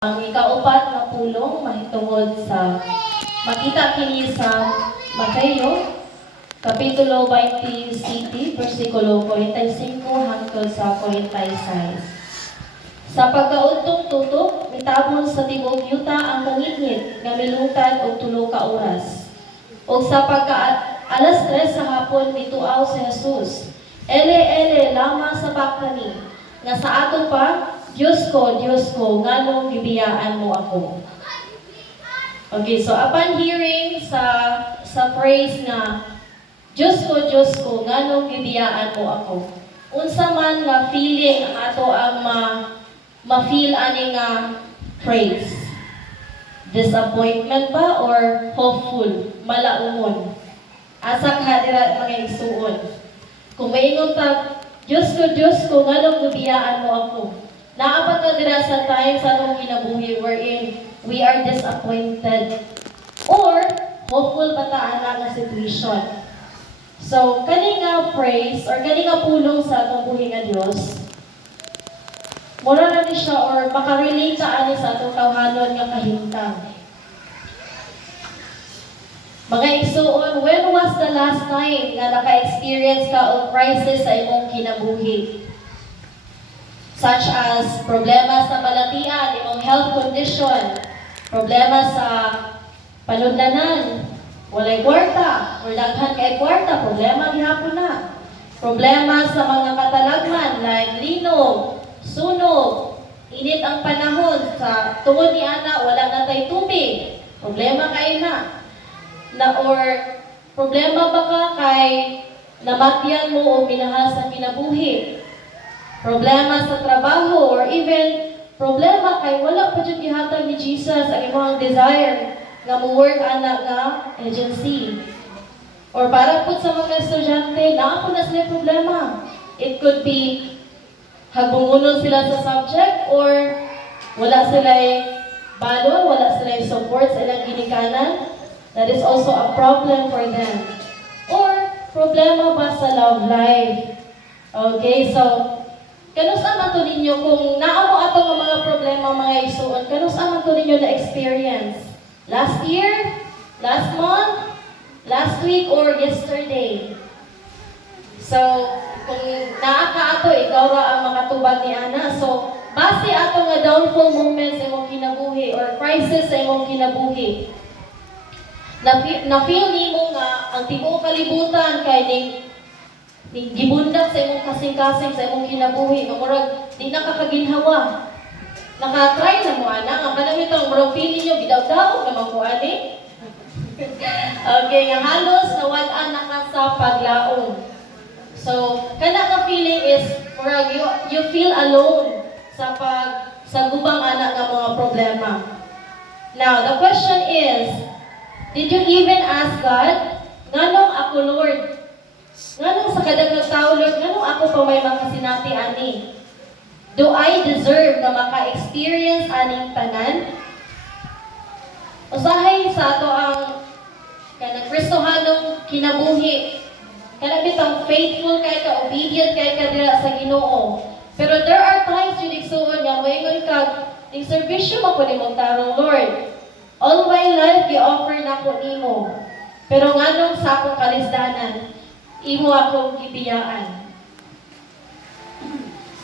Ang ikaupat na pulong mahitungod sa makita kini sa Mateo Kapitulo 27, versikulo 45 hangtod sa 46. Sa pagkaudtong tutok, mitabon sa tibok yuta ang kangitngit nga milungtad og 3 ka oras. O sa alas 3 sa hapon mituaw si Jesus. Ele lama sabachthani, nga sa ato pa, Diyos ko, nganong gibiyaan mo ako. Okay, so upon hearing sa phrase na Diyos ko, nganong gibiyaan mo ako. Unsa man nga feeling ato ang ma-feel ani nga phrase. Disappointment ba or hopeful, malaumon? Asa ka dira mga igsuon. Kung maingon ta, Diyos ko, nganong gibiyaan mo ako. Naapat na dira sa time sa atong kinabuhi wherein we are disappointed or hopeful bataan na nga situation. So, kani nga praise or kani nga pulong sa atong buhi nga Dios, mura na ni siya or makarelate ta ani sa atong tawhanon nga kahimtang. Mga igsuon, when was the last time nga naka-experience ka og crisis sa imong kinabuhi? Such as problema sa balatian, imong health condition, problema sa panudlanan, walay kwarta, or daghan kay kwarta, problema gihapon na. Problema sa mga katalagman, like linog, sunog, init ang panahon, sa tungod ni ana, wala na tay tubig, problema kay na. Or problema ba ka kay namatyan mo o minahal sa kinabuhi? Problema sa trabaho or even problema kay wala pa jud gihatag ni Jesus ang imong desire nga mo-work ana nga agency. Or para pud sa mga estudyante, naa po na sila problema. It could be hagbungunon sila sa subject or wala sila balon, wala sila support sa ilang ginikanan. That is also a problem for them. Or problema ba sa love life? Okay, so kanusa man to ninyo kung naamo ato nga mga problema mga igsuon, kanusa man to ninyo na experience? Last year, last month, last week, or yesterday? So, kung naa ka ato, ikaw ra ang makatubag ni ana. So, base ato nga downfall moments sa imong kinabuhi or crisis sa imong kinabuhi, na-feel nimo nga ang tibuok kalibutan kay gibundak sa imong kasing-kasing sa imong kinabuhi, nga murag di nakakaginhawa. Naka-try na mo ana nga kanang itong murag feeling niyo gidaw-daw naman ko ani. Okay, nga halos nawad-an na ka sa paglaom. So, kana nga feeling is murag you feel alone sa gubang ana nga mga problema. Now, the question is, did you even ask God, nganong ako Lord? Nganong sa kadagang tao, Lord, nganong ako pa may makasinati ani? Do I deserve na maka-experience aning tanan? Usahay sa ato ang kanang Kristohanong kinabuhi. Kanang bitang faithful kay ka, obedient kay ka dira sa Ginoo. Pero there are times yun igsuon nga moingon ka, ning serbisyo mo ko nimong tarong Lord. All my life gi-offer na ko nimo. Pero nganong sa akong kalisdanan, imo akong gibiyaan.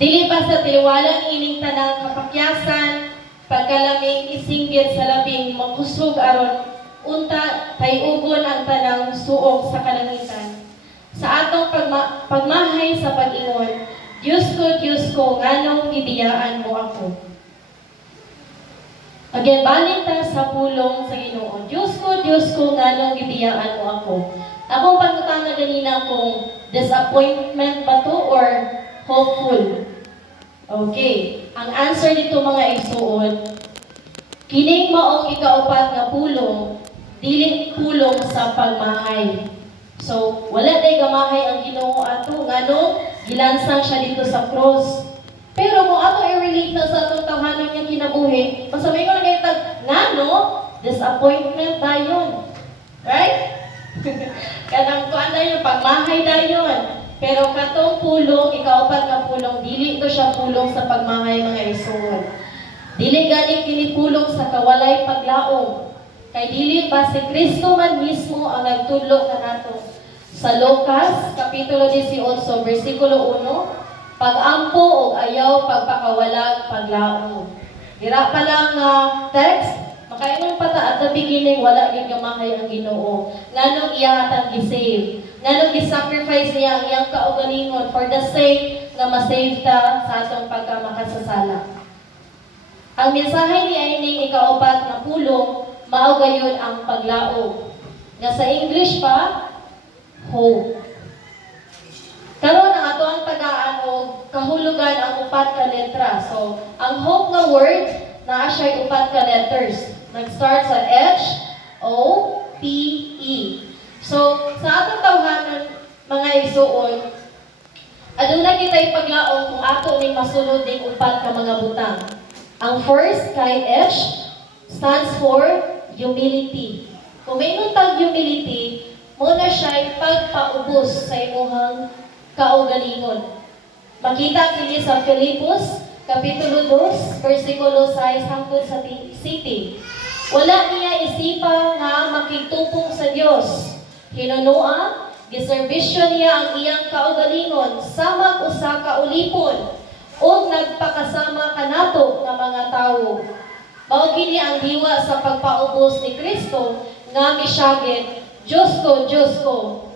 Dili pa sa tiwala ining tanang kapakyasan, pagkalaming isinggit sa labing makusog aron unta tayugon ang tanang suok sa kalangitan. Sa atong pagmahay sa pag-ingon, Diyos ko, nganong gibiyaan mo ako. Again, balik ta sa pulong sa Ginoo. Diyos ko, nganong gibiyaan mo ako. Akong pagkutana ganina kung disappointment ba to or hopeful. Okay. Ang answer dito mga igsuon, kining maong ikaupat nga pulong, dili pulong sa pagmahay. So, wala day gamahay ang Ginoo ato, nganong gilansang siya dito sa cross. Pero kung ato i-relate na sa atong tawhanon nga kinabuhi, masabi ko na kayo ngano, disappointment dayon. Right? Kanang kuan dayon, pagmahay dayon. Pero katong pulong, ikaupat nga pulong, dili ito siya pulong sa pagmahay mga igsuon. Dili gani kinipulong sa kawalay paglaom. Kay dili ba si Kristo man mismo ang nagtudlo kanato. Sa Lucas kapitulo 18 bersikulo 1, pag-ampo o ayaw pagpakawalag paglaom. Dira pa lang text, makaingon pa ta at the beginning wala gyud gamahay ang Ginoo. Nganong iya hatag gi-save. Nganong gi-sacrifice niya ang iyang kaugalingon for the sake nga ma-save ta sa atong pagkamakasasala. Ang mensahe ni ining ikaupat na pulong mao gayud ang paglaom. Nga sa English pa, hope. Karon ang ato ang tagaan og kahulugan ang upat ka letra. So, ang hope nga word naa siya upat ka letters. Nag-start sa H, O, P, E. So, sa atong tawhanon mga igsuon, aduna kita ipaglaom kung ato ning masunod ning upat ka mga butang. Ang first kay H stands for humility. Kung may tag humility, muna siya pagpaubos sa imuhang kaugalingon. Makita kini sa Filipos kapitulo 2 bersikulo 6 hangtod sa 7. Wala niya isipa nga makitupong sa Dios. Hinunua, giserbisyo niya ang iyang kaugalingon samang usa ka ulipon ug nagpakasama kanato nga mga tawo. Mao gini ang diwa sa pagpaubos ni Kristo nga misyagit, Diyos ko,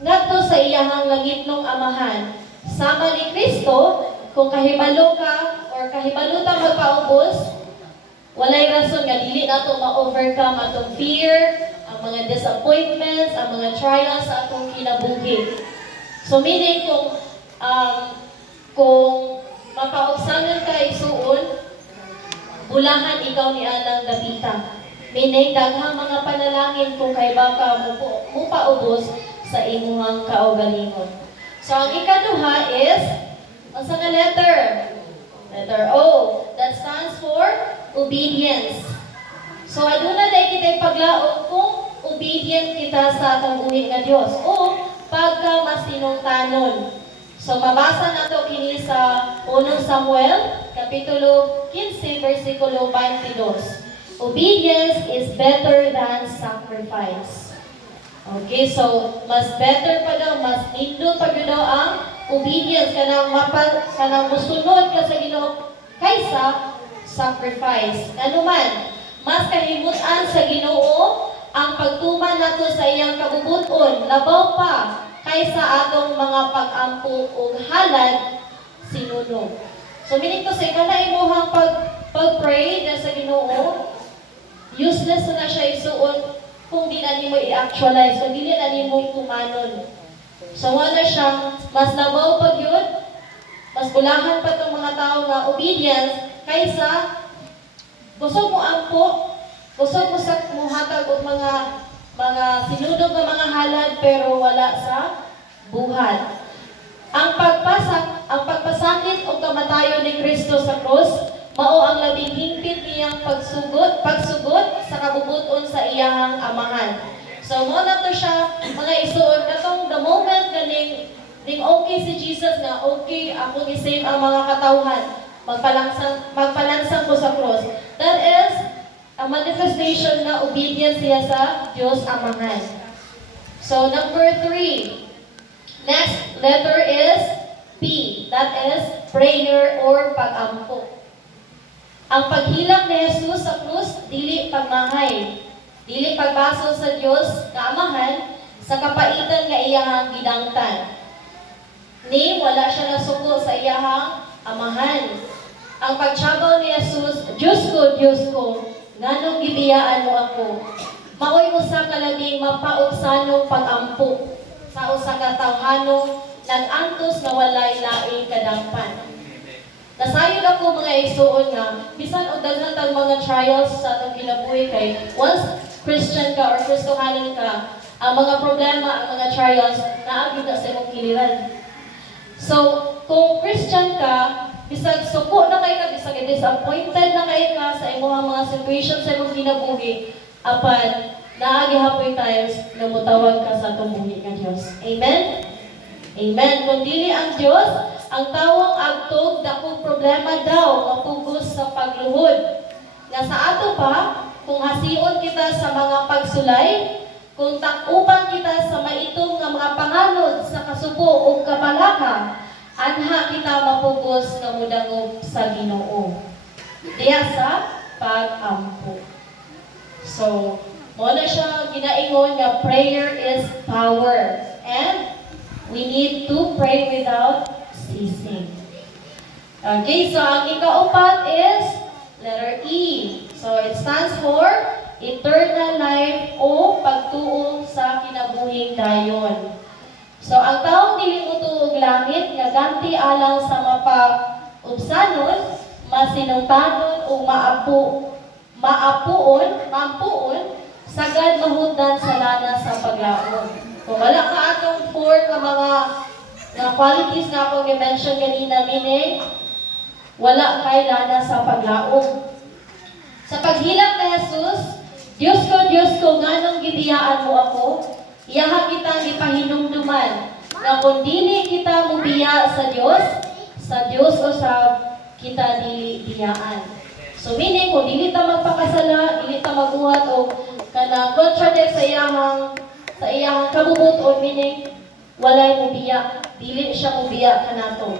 ngadto sa iyahang langitnong amahan. Sama ni Kristo, kung kahibalo ka or kahibalo ta magpaubos, walay rason nga dili nato ma-overcome atong fear, ang mga disappointments, ang mga trials sa atong kinabuhi. So meaning kung mapaubsanan ka isuon, bulahan ikaw ni anang gabita. Meaning daghang mga panalangin kung kay baka mo paubos sa imuhang kaugalingon. So ang ikaduha is unsa nga letter? Letter O. That stands for obedience. So aduna day kita paglaom kung obedient kita sa atong buhi nga Dios o pagka masinungtanon. So mabasa nato kini sa 1 Samuel kapitulo 15 bersikulo 22. Obedience is better than sacrifice. Okay, so mas better pa daw, mas indot pa daw ang obedience kanang musunod ka sa Ginoo kaysa sacrifice. Ano man, mas kahimutan sa Ginoo ang pagtuman nato sa iyang kabubuton labaw pa kaysa atong mga pag-ampo ug halad sinuno. So meaning to say kana imuhang pag-pray sa Ginoo, useless na siya isuon kung di na nimo i-actualize, kung di na nimo tumanon. So wala siyang mas labaw pag yun, mas bulahan pa itong mga tao nga obedience kaysa kusog mo ampo, kusog mo sa muhatag o mga sinudog na mga halad pero wala sa buhat. Ang pagpasakit o kamatayon ni Kristo sa krus mao ang labing hingpit niyang pagsugod sa kabubuton sa iyahang amahan. So mo na to siya mga isuod katong the moment ganing okay si Jesus nga okay ako gi-save ang mga katawhan. Magpalansang ko sa cross. That is a manifestation na obedience siya sa Diyos Amahan. So number 3. Next letter is P. That is prayer or pag-ampo. Ang paghilak ni Jesus sa krus, dili pagmahay. Dili pagbaso sa Dios nga Amahan sa kapaitan nga iyahang gidangtan. Ni wala siya nasuko sa iyahang Amahan. Ang pagtiyabaw ni Jesus, Diyos ko, nganong gibiyaan mo ako. Maoy usa ka labing mapaubsanong pag-ampo sa usa ka tawhanong nag-antos nga walay laing kadampan. Nasayod ako mga igsuon nga, bisan og daghan tang mga trials sa atong kinabuhi kay once Christian ka or Kristohanon ka, ang mga problema, ang mga trials, naagid na sa imong kiliran. So, kung Christian ka, bisag suko na kay ka, bisag disappointed na kay ka sa imong mga situations sa imong kinabuhi, apan naagi hapoy times na mutawag ka sa atong buhi nga Dios. Amen? Amen. Kung dili ang Dios, ang tawong agtog dakong problema daw mapugos sa pagluhod. Nga sa ato pa, kung hasiod kita sa mga pagsulay, kung takupan kita sa maitong nga mga panganod sa kasubo o kabalaka, anha kita mapugos nga mudangog sa Ginoo. Diya sa pag-ampo. So, mo na siya ginaingon nga prayer is power. And we need to pray without ceasing. Okay, so ang ikaupat is letter E. So, it stands for eternal life o pagtuong sa kinabuhing dayon. So, ang taong dili mo tuog langit, nga ganti alang sa mapaubsanon, masinungtanon o mampuon, sagad mahundan sa lana sa paglaon. Kung wala ka atong four ka mga qualities na akong i-mention kanina, meaning, wala kay lana sa paglaon. Sa paghilak ni Jesus, Diyos ko, nganong gibiyaan mo ako, iyaha kita gipahinumduman, na kung dili kita mubiya sa Diyos o sa kita dili biyaan. So meaning, kung dili ta magpakasala, dili ta maguhat o kana contradict sa iyang kabubuton, meaning, walay mubiya, dili siya mubiya kanato.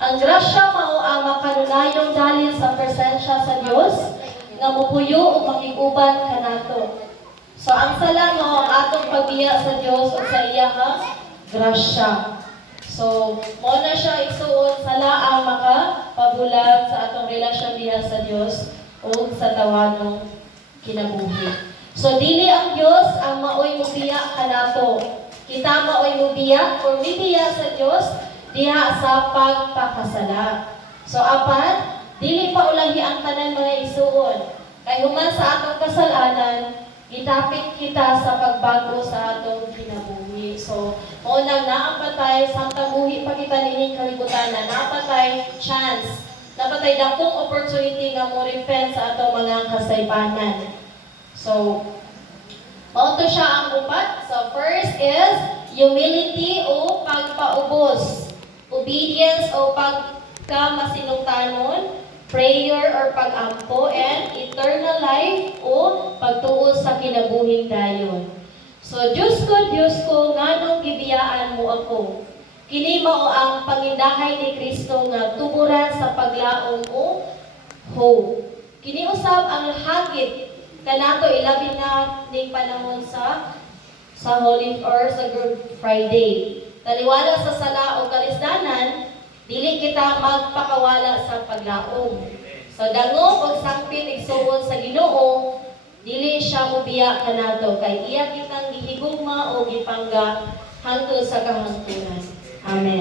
Ang grasya mao ang makanunayong dalin sa presensya sa Dios nga mupuyo o makiguban kanato. So ang sala mao ang atong pagbiya sa Dios o sa iyang grasya. So mo na siya isuon sala ang makapabulag sa atong relasyon diha sa Dios o sa tawanong kinabuhi. So dili ang Dios ang maoy mubiya kanato. Kita maoy mubiya or mibiya sa Dios diha sa pagpakasala. So apan, dili pa ulahi ang tanan mga isuon. Kay human sa atong kasalanan, itapit kita sa pagbago sa atong kinabuhi. So, unang naapatay, samtang buhi pa kita nining kalibutan na naapatay chance, napatay dakong opportunity nga mo repent sa atong mga kasaypanan. So, maunto siya ang upat. So, first is humility o pagpaubos. Obedience o pagkamasinungtanon, prayer or pag-ampo, and eternal life o pagtuos sa kinabuhing dayon. So, Diyos ko, nganong gibiyaan mo ako. Kini mao ang pangindahay ni Kristo nga tuburan sa paglaom o hope. Kini usab ang hagit kanato ilabi na ning panahon sa Holy or sa Good Friday. Taliwala sa sala o kalisdanan, dili kita magpakawala sa paglaom. So dangog og sangpit igsuon sa Ginoo, dili siya mubiya kanato kay iya kitang gihigugma o gipangga hangtod sa kahangturan. Amen.